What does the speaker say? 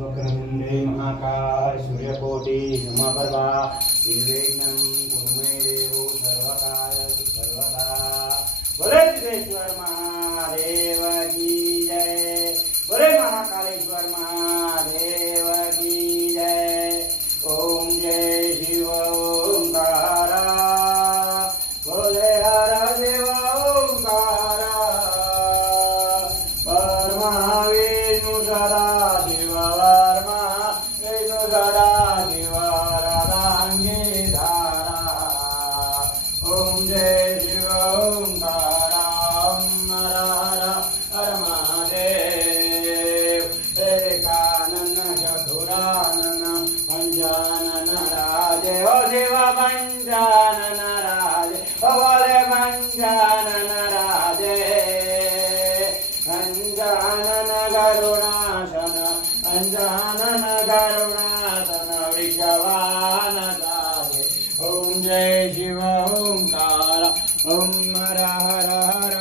वक्रतुंडे महाकाय सूर्यकोटि समप्रभा निर्विघ्नं कुरु मे देव सर्वकार्येषु सर्वदा। बोले सिद्धेश्वर महादेव की जय, बोले महाकालेश्वर महादेव की जय। ओम जय शिव ओंकारा, बोले हर शिव ओंकारा। परमा विष्णु सदा शिव वर्मा विष्णु सदा शिव राधांगीधारा। ओम जय शिव ओंकारा, ओम हर हर हर महादेव। एकानन चतुरानन पंचानन राजे, ओ शिव पंचानन राजे, ओ बोले पंचानन राजे। पंचानन करुणासन, पंचानन करुणासन वृषवान राजे। ओम जय शिव ओंकार, ओम हर हर हर